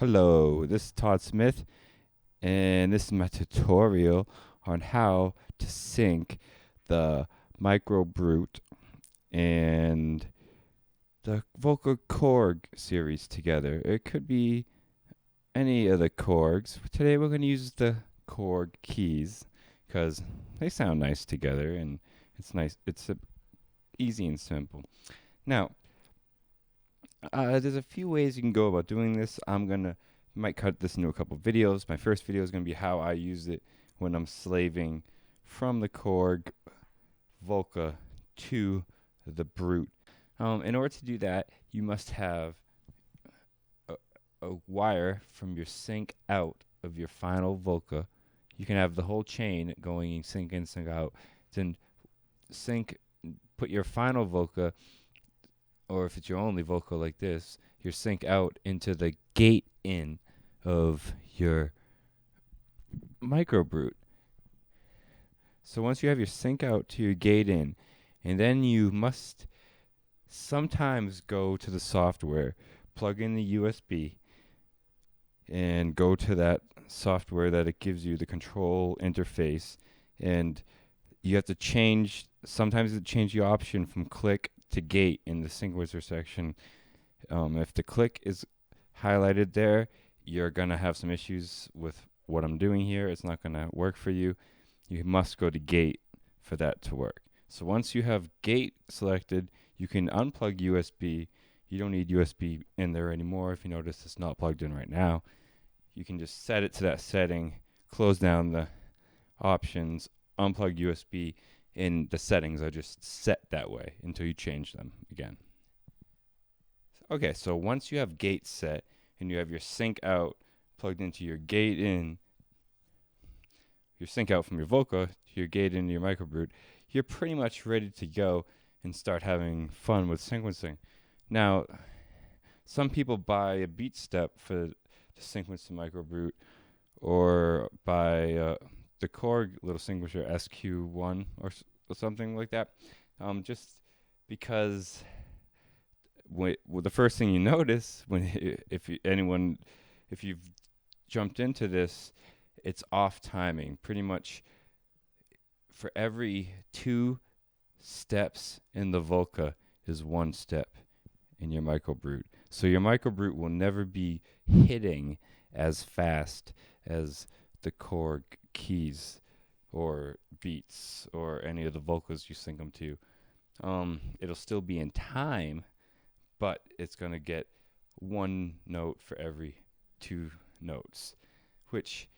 Hello, this is Todd Smith, and this is my tutorial on how to sync the Micro Brute and the Volca Korg series together. It could be any of the Korgs. Today we're going to use the Korg Keys because they sound nice together and it's nice. It's easy and simple. Now, there's a few ways you can go about doing this. Might cut this into a couple videos. My first video is gonna be how I use it when I'm slaving from the Korg Volca to the Brute. In order to do that, you must have a wire from your sync out of your final Volca. You can have the whole chain going sync in, sync out. Then put your final Volca, or if it's your only Volca like this, your sync out into the gate in of your Micro Brute. So once you have your sync out to your gate in, and then you must sometimes go to the software, plug in the USB, and go to that software that it gives you the control interface, and you have to change. Sometimes it changes the option from click to gate in the sequencer section. If the click is highlighted there, you're gonna have some issues with what I'm doing here. It's not gonna work for you. You must go to gate for that to work. So once you have gate selected, you can unplug USB. You don't need USB in there anymore. If you notice it's not plugged in right now, you can just set it to that setting, close down the options, unplug USB, and the settings are just set that way until you change them again. Okay, so once you have gate set and you have your sync out plugged into your gate in, your sync out from your Volca to your gate into your Micro Brute, you're pretty much ready to go and start having fun with sequencing. Now, some people buy a beat step to sequence the Micro Brute, or buy the Korg little sequencer SQ1 or something like that, just because the first thing you notice if you've jumped into this, it's off timing. Pretty much for every 2 steps in the Volca is 1 step in your Micro Brute. So your Micro Brute will never be hitting as fast as the Korg Keys or beats or any of the Volcas you sync them to. It'll still be in time, but it's going to get 1 note for every 2 notes, which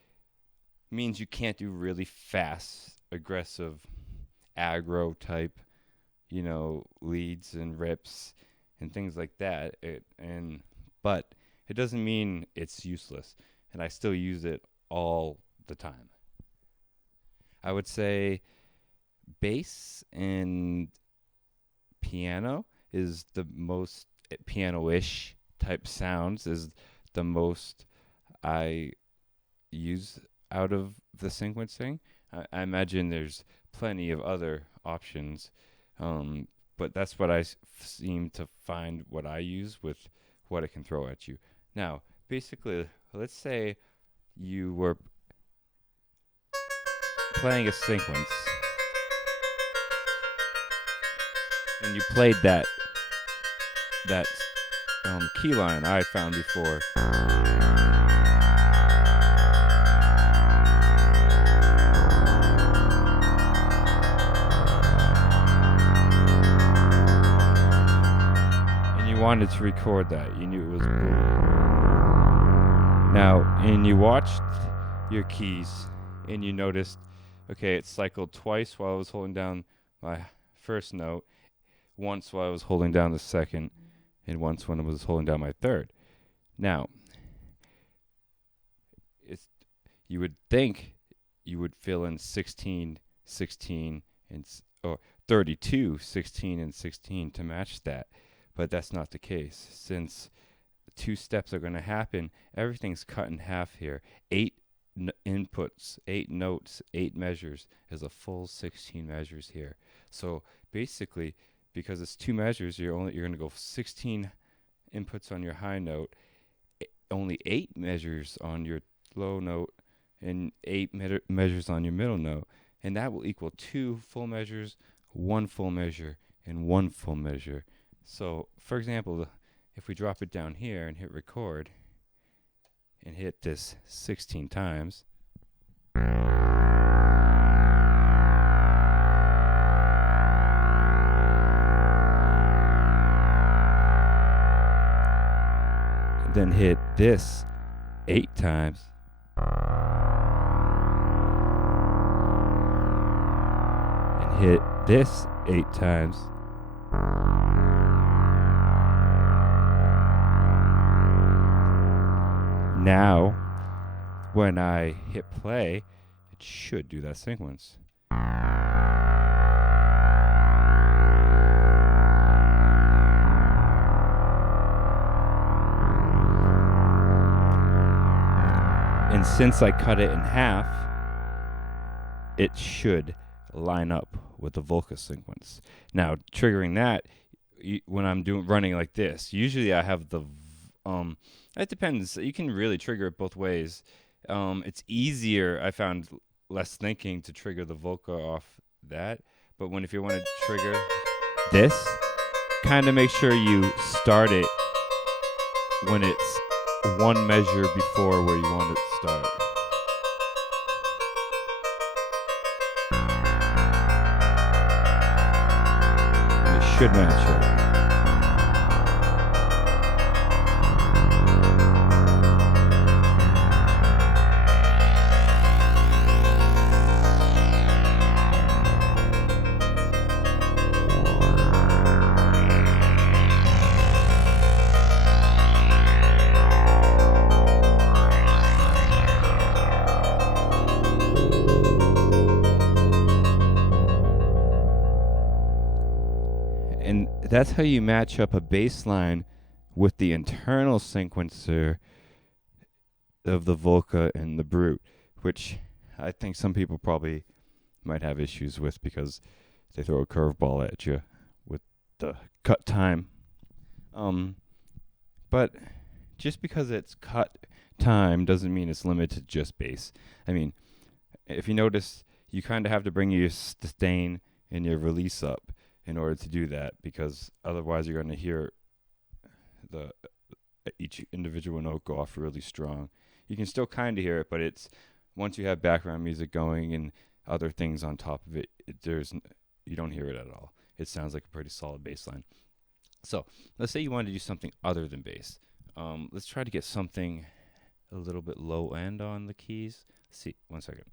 means you can't do really fast, aggressive, aggro type, leads and rips and things like that. But it doesn't mean it's useless, and I still use it all the time. I would say bass and piano is the most piano-ish type sounds is the most I use out of the sequencing. I imagine there's plenty of other options, but that's what I seem to find what I use with what it can throw at you. Now, basically, let's say you were playing a sequence and you played that key line I found before. And you wanted to record that. You knew it was boom. Now, and you watched your keys and you noticed, okay, it cycled twice while I was holding down my first note, once while I was holding down the second, and once when I was holding down my third. Now, you would think you would fill in 16, 16, or 32, 16, and 16 to match that, but that's not the case. Since 2 steps are going to happen, everything's cut in half here. 8 inputs, 8 notes, 8 measures is a full 16 measures here. So basically, because it's 2 measures, you're going to go 16 inputs on your high note, only 8 measures on your low note and 8 measures on your middle note, and that will equal 2 full measures, 1 full measure, and 1 full measure. So, for example, if we drop it down here and hit record and hit this 16 times, then hit this 8 times, and hit this 8 times, now when I hit play, it should do that sequence. And since I cut it in half, it should line up with the Volca sequence. Now, triggering that, when I'm running like this, usually I have the, it depends. You can really trigger it both ways. It's easier, I found, less thinking to trigger the Volca off that. But if you want to trigger this, kind of make sure you start it when it's 1 measure before where you want it to start. And it should match it. And that's how you match up a bass line with the internal sequencer of the Volca and the Brute, which I think some people probably might have issues with because they throw a curveball at you with the cut time. But just because it's cut time doesn't mean it's limited to just bass. I mean, if you notice, you kind of have to bring your sustain and your release up in order to do that, because otherwise you're going to hear each individual note go off really strong. You can still kind of hear it, but it's once you have background music going and other things on top of it, you don't hear it at all. It sounds like a pretty solid bass line. So let's say you want to do something other than bass. Let's try to get something a little bit low end on the keys. Let's see, 1 second.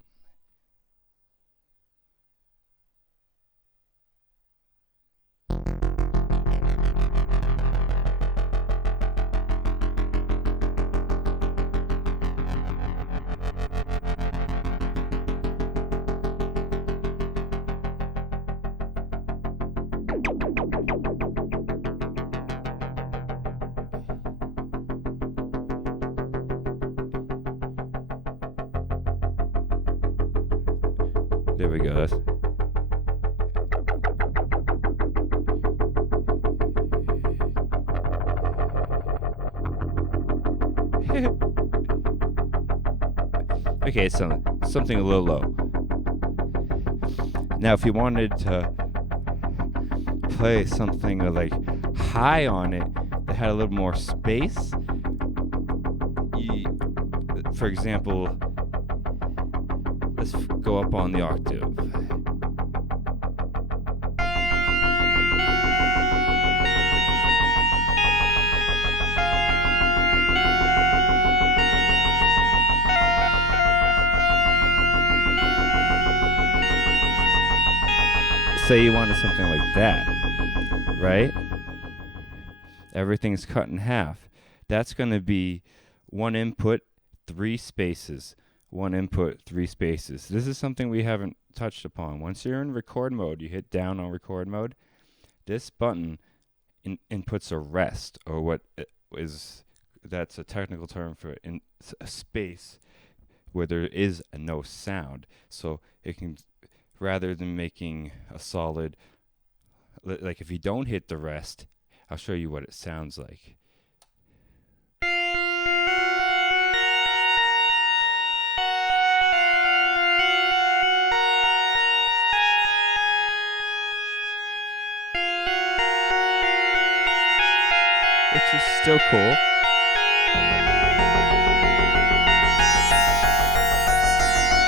There we go. Okay, so something a little low. Now, if you wanted to play something like high on it that had a little more space, for example, let's go up on the octave. Say you wanted something like that, right? Everything's cut in half. That's going to be 1 input, 3 spaces. 1 input, 3 spaces. This is something we haven't touched upon. Once you're in record mode, you hit down on record mode. This button inputs a rest, or that's a technical term for a space where there is no sound. So it can, rather than making a solid, like if you don't hit the rest, I'll show you what it sounds like. which is still cool.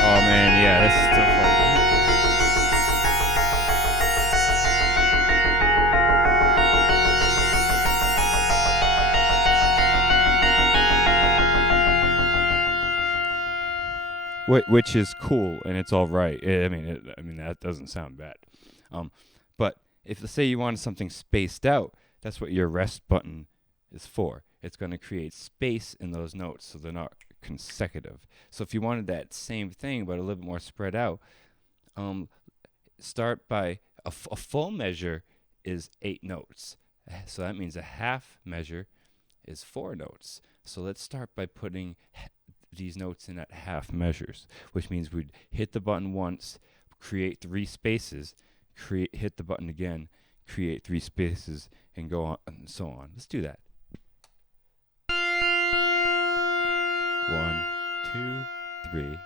Oh man, yeah, that's still fun. Which is cool and it's all right. I mean that doesn't sound bad. But if let's say you wanted something spaced out, that's what your rest button is for. It's going to create space in those notes so they're not consecutive. So if you wanted that same thing but a little bit more spread out, start by a full measure is 8 notes. So that means a half measure is 4 notes. So let's start by putting these notes in at half measures, which means we'd hit the button once, create 3 spaces, hit the button again, create 3 spaces, and go on and so on. Let's do that. 1, 2, 3.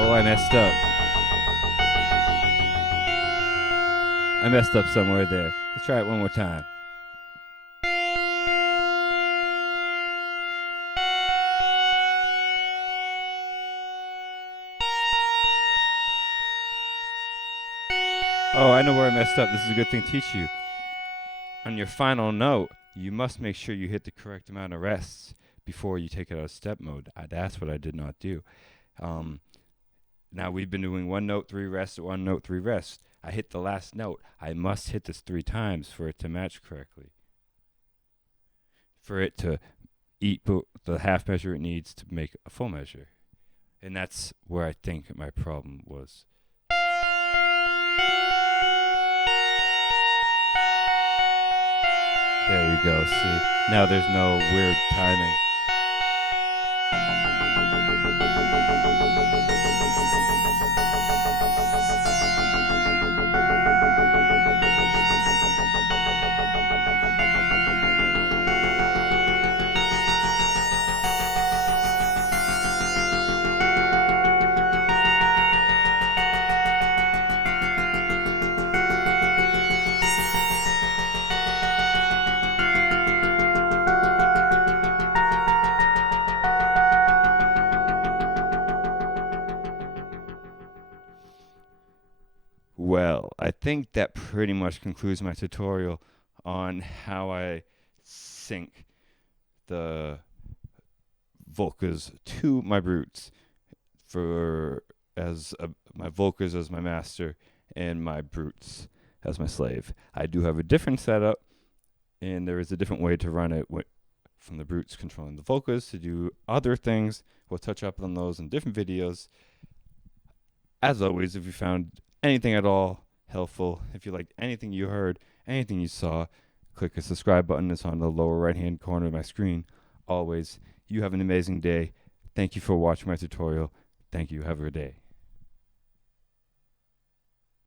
Oh, I messed up. I messed up somewhere there. Let's try it one more time. Oh, I know where I messed up. This is a good thing to teach you. On your final note, you must make sure you hit the correct amount of rests before you take it out of step mode. That's what I did not do. Now we've been doing 1 note, 3 rests, 1 note, 3 rests. I hit the last note. I must hit this 3 times for it to match correctly. For it to eat the half measure it needs to make a full measure. And that's where I think my problem was. There you go, see? Now there's no weird timing. Well, I think that pretty much concludes my tutorial on how I sync the Volcas to my Brutes for my Volcas as my master and my Brutes as my slave. I do have a different setup, and there is a different way to run it from the Brutes controlling the Volcas to do other things. We'll touch up on those in different videos. As always, if you found anything at all helpful, if you liked anything you heard, anything you saw, click the subscribe button. It's on the lower right hand corner of my screen. Always, you have an amazing day. Thank you for watching my tutorial. Thank you. Have a good day.